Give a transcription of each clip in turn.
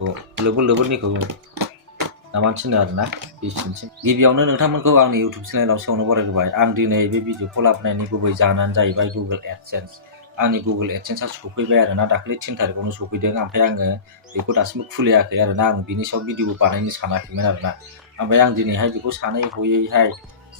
लोबोरनिखौ नामा थिनो आरोना बिसिनोसै। गिबियावनो नोंथांमोनखौ आंनि इउटुब चेनेलाव सेवनो बरायग्रोबाय। आं दिनै बे भिडिअखौ लाबोनायनि गुबै जाहोनानो जाहैबाय गुगोल एडसेन्स। आंनि गुगोल एडसेन्सआ सफैबाय आरोना, दाखालि 3 तारिखआवनो सफैदों। ओमफ्राय आङो बेखौ दासिमबो खुलियाखै आरोना, आं बिनि सायाव भिडिअ बानायनो सानाखैमोन आरोना। ओमफ्राय आं दिनैहाय बेखौ सानै हयैहाय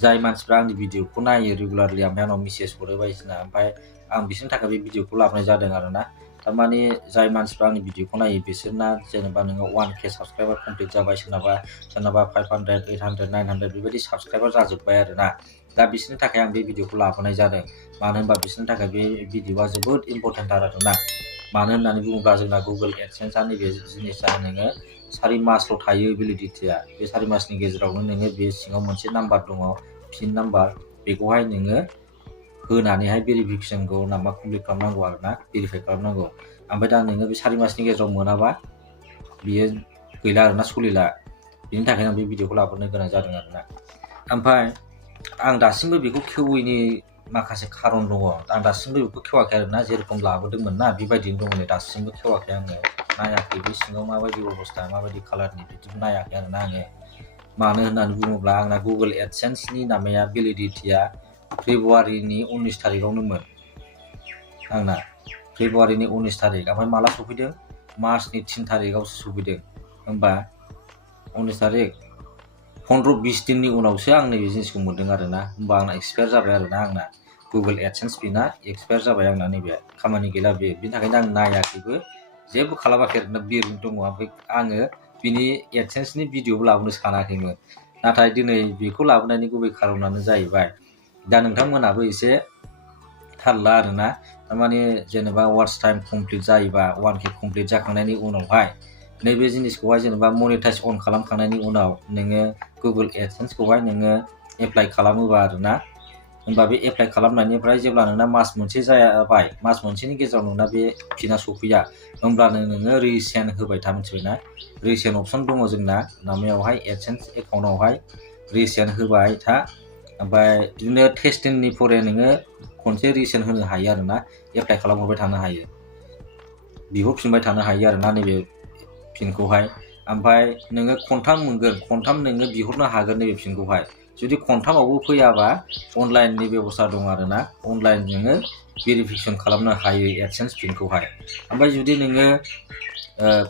जाय मानसिफ्रा आंनि भिडिअखौ नायो रेगुलारलि, ओमफ्राय आंनाव मेसेज हरो बायदिसिना, ओमफ्राय आं बिसोरनि थाखाय बे भिडिअखौ लाबोनाय जादों आरोना। थारमाने जाय मानसिफ्रा आंनि भिडिअखौ नायो बिसोरना जेनेबा नोङो 1K साबस्क्राइबार कमप्लिट जाबाय, सोरनाबा 500, 800, 900 बेबायदि साबस्क्राइबार जाजोब्बाय आरोना। दा बिसोरनि थाखाय आं बे भिडिअखौ लाबोनाय जादों। मानो होनबा बिसोरनि थाखाय बे भिडिअआ जोबोद इम्परटेन्ट आरोना। मानो होननानै बुङोब्ला जोंना गुगोल एडसेन्सआ नैबे जिनिसा नोङो 4 मासल' थायो भेलिडिटिया। बे 4 मासनि गेजेरावनो नोङो बे सिङाव मोनसे नाम्बार दङ, पिन नाम्बार, बेखौहाय नोङो होनानैहाय भेरिफिकेसनखौ नामा कमप्लिट खालामनांगौ आरोना, भेरिफाइ खालामनांगौ। ओमफ्राय दा नोङो बे 4 मासनि गेजेराव मोनाबा बियो गैला आरोना, सलिला। बिनि थाखायनो आं बे भिडिअखौ लाबोनो गोनां जादों आरोना। ओमफ्राय आं दासिमबो बेखौ खेवैनि माखासे खारन दङ। आं दासिमबो बेखौ खेवाखै आरोना, जेरेखम लाबोदोंमोन ना बेबायदिनो दङ नै, दासिमबो खेवाखै आङो, नायाखै बे सिङाव माबायदि अबस्था, माबायदि कालारनि बिदिखौ नायाखै आरोना आङो। मानो होननानै बुङोब्ला आंना गुगोल एडसेन्सनि नामाया भेलिडिटिया फेब्रुवारिनि 19 तारिखआवनोमोन आंना, फेब्रुवारिनि 19 तारिख। ओमफ्राय माला सफैदों? मार्चनि 3 तारिखआवसो सफैदों। होमबा 19 तारिख 15-20 दिननि उनावसो आं नैबे जिनिसखौ मोनदों आरोना। होमबा आंना एक्सपायार जाबाय आरोना, आंना गुगोल एडसेन्स पिना एक्सपायार जाबाय आंना, नैबे खामानि गैला बे। बिनि थाखायनो आं नायाखैबो, जेबो खालामाखै आरोना, बेरैनो दङ। ओमफ्राय आङो बिनि एडसेन्सनि भिडिअबो लाबोनो सानाखैमोन। नाथाय दिनै बेखौ लाबोनायनि गुबै खारनानो जाहैबाय, दा नोंथांमोनाबो एसे थाल ला आरोना। थारमाने जेनेबा वाच टाइम कमप्लिट जायोबा, 1K कमप्लिट जाखांनायनि उनावहाय नैबे जिनिसखौहाय जेनेबा मनिटाइज अन खालामखांनायनि उनाव नोङो गुगोल एडसेन्सखौहाय नोङो एप्लाइ खालामोबा आरोना, होमबा बे एप्लाइ खालामनायनिफ्राय जेब्ला नोंना मास मोनसे जाबाय, मास मोनसेनि गेजेराव नोंना बे पिना सफैया, होमब्लानो नोङो रिसेन्ड होबाय था, मिथिबायना? रिसेन्ड अपसन दङ जोंना माबायावहाय, एडसेन्स एकाउन्टावहाय रिसेन्ड होबाय था। ओमफ्राय बिदिनो टेस्टिंनि फरे नोङो खनसे रिसेन्ड होनो हायो आरोना, एप्लाइ खालामहरबाय थानो हायो, बिहरफिनबाय थानो हायो आरोना नैबे पिनखौहाय। ओमफ्राय नोङो खनथाम मोनगोन, खनथाम नोङो बिहरनो हागोन नैबे पिनखौहाय। जुदि खनथामावबो फैयाबा अनलाइननि बेब'स्था दं आरोना, अनलाइन नोङो भेरिफिकेसन खालामनो हायो एडसेन्स पिनखौहाय। ओमफ्राय जुदि नोङो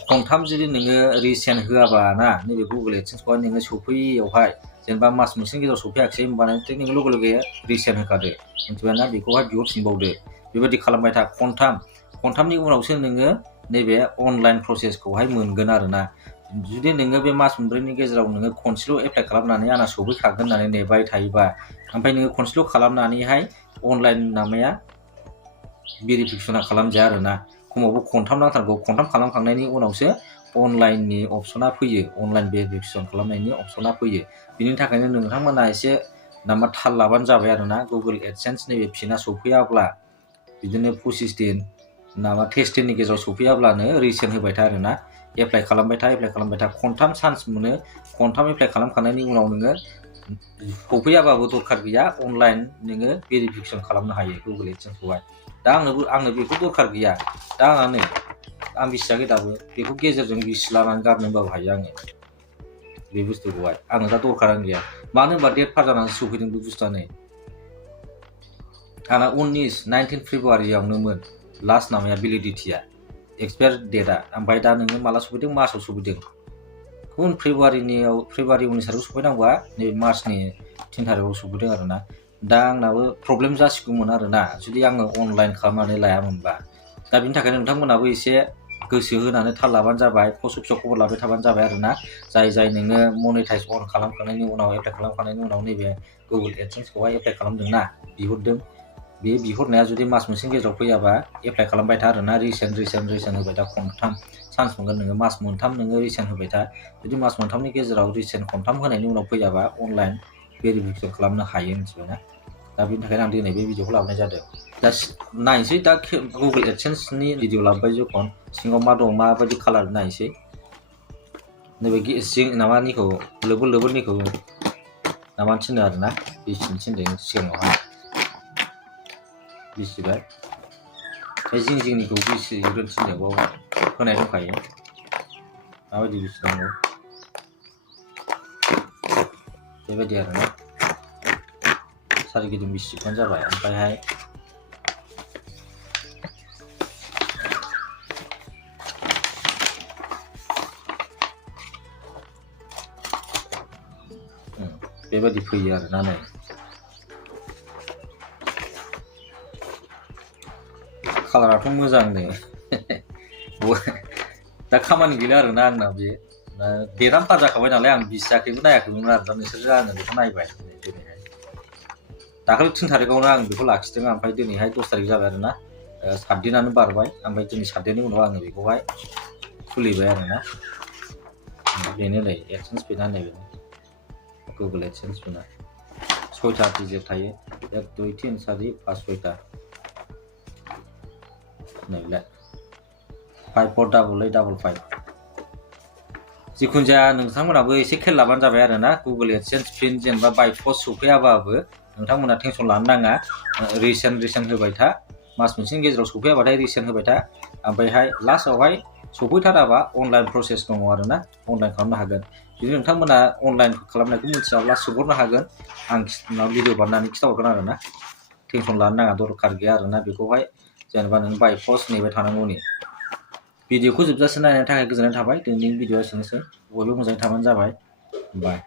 खनथाम जुदि नोङो रिसेन्ड होआबा ना, नैबे गुगोल एडसेन्सखौहाय नोङो सफैयैयावहाय, जेनेबा मास मोनसेनि गेजेराव सफैयाखिसै, होमबानो नोङो लोगो लोगो रिसेन्ड होखादो, मिथिबायना? बेखौहाय बिहरफिनबावदो, बेबायदि खालामबाय था खनथामनि उनावसो नोङो नैबे अनलाइन प्रसेसखौहाय मोनगोन आरोना। जुदि नोङो बे मास मोनब्रैनि गेजेराव नोङो खनसेल' एप्लाइ खालामनानै आंना सफैखागोन होननानै नेबाय थायोबा, ओमफ्राय नोङो खनसेल' खालामनानैहाय अनलाइन नामाया भेरिफिकेसना खालामजाया आरोना। खमावबो खनथाम नांथारगौ, खनथाम खालामखांनायनि उनावसो अनलाइननि अपसना फैयो, अनलाइन भेरिफिकेसन खालामनायनि अपसना फैयो। बिनि थाखायनो नोंथांमोना एसे नामा थाल लाबानो जाबाय आरोना। गुगोल एडसेन्स नैबे पिना सफैयाब्ला, बिदिनो 25 दिन नामा टेस्टिंनि गेजेराव सफैयाब्लानो रिसेन्ड होबाय था आरोना, एप्लाइ खालामबाय था। खनथाम चान्स मोनो, खनथाम एप्लाइ खालामखांनायनि उनाव नोङो सफैयाबाबो दरखार गैया, अनलाइन नोङो भेरिफिकेसन खालामनो हायो गुगोल एडसेन्सखौहाय। दा आंनो बेखौ दरखार गैया। दा आं बिसियाखै दाबो, बेखौ गेजेरजों बिसिलानानै गारनो होनबाबो हायो आङो बे बुस्थुखौहाय। आंनो दा दरखारानो गैया। मानो होनबा डेट पार जानानै सफैदों बे बुस्थुआ। नै आंना 19 फेब्रुवारियावनोमोन लास्ट नामाया भेलिडिटिया, एक्सपायार डेटआ। ओमफ्राय दा नोङो माला सफैदों? मार्चआव सफैदों। गुबुन फेब्रुवारि 19 तारिखआव सफैनांगौआ नैबे मार्चनि 3 तारिखआव सफैदों आरोना। दा आंनाबो प्रब्लेम जासिगौमोन आरोना, जुदि आङो अनलाइन खालामनानै लायामोनबा। दा बिनि थाखायनो नोंथांमोनाबो एसे गोसो होनानै थाल लाबानो जाबाय, फिसा खबर लाबाय थाबानो जाबाय आरोना। जाय नोङो मनिटाइज अन खालामखांनायनि उनाव, एप्लाइ खालामखांनायनि उनाव नैबे गुगोल एडसेन्सखौहाय एप्लाइ खालामदोंना, बिहरदों, बे बिहरनाया जुदि मास मोनसेनि गेजेराव फैयाबा एप्लाइ खालामबाय था आरोना, रिसेन्ड होबाय था। खनथाम चान्स मोनगोन नोङो, मास मोनथाम नोङो रिसेन्ड होबाय था। जुदि मास मोनथामनि गेजेराव रिसेन्ड खनथाम होनायनि उनाव फैयाबा अनलाइन भेरिफिकेसन खालामनो हायो, मिथिबायना? दा बिनि थाखायनो आं दिनै बे भिडिअखौ लाबोनाय जादों। दा नायनोसै, दा गुगोल एडसेन्सनि भिडिअ लाबोबाय जेखन, सिङाव मा दं, माबायदि कालार नायनोसै। नैबे माबानिखौ लोबोरनिखौ नामा थिनो आरोना, बिसिनो थिनदों सिगाङावहाय बिसिबाय। बे जिंनिखौ बिसिगोन थिनदों, बाव होनाय दंखायो। माबायदि बिसिनांगौ बेबायदि आरोना सारिगिदिं बिसिबानो जाबाय ओमफ्रायहाय बेबायदि फैयो आरोना नै कालाराथ' मोजांनो दा खामानि गैला आरोना आंना बे डेटआनो पार जाखाबाय नालाय आं बिसियाखैबो नायाखैमोन आरो दा नोंसोर आङो बेखौ नायबाय दिनैहाय दाखालि 3 तारिखआवनो आं बेखौ लाखिदों ओमफ्राय दिनैहाय 10 तारिख जाबाय आरोना 7 दिनानो बारबाय ओमफ्राय दिनै 7 दिननि उनाव आङो बेखौहाय खुलिबाय आरोना बेनो नै एडसेन्स पेना नै बेनो गुगोल एडसेन्स पेना 6टा डिजिट थायो 1 2 3 4 5 6टा नैलाय 548855 जिखुनु जाया नोंथांमोनाबो एसे खेल लाबानो जाबाय आरोना गुगोल एडसेन्स पिन जेनेबा बाय पस्ट सफैयाबाबो नोंथांमोना टेनसन लानो नाङा रिसेन्ट होबाय था मास मोनसेनि गेजेराव सफैयाबाथाय रिसेन्ट होबाय था ओमफ्रायहाय लास्टआवहाय सफैथाराबा अनलाइन प्रसेस दङ आरोना अनलाइन खालामनो हागोन जुदि नोंथांमोना अनलाइन खालामनायखौ मिथियाब्ला सोंहरनो हागोन आं भिडिअ बानायनानै खिथाहरगोन आरोना टेनसन लानो नाङा दरखार गैया आरोना बेखौहाय जेनेबा नों बाय पस्ट नेबाय थानांगौनि भिडिअखौ जोबजासे नायनायनि थाखाय गोजोननाय थाबाय दिनैनि भिडिअआ एसेनोसै बयबो मोजाङै थाबानो जाबाय बाय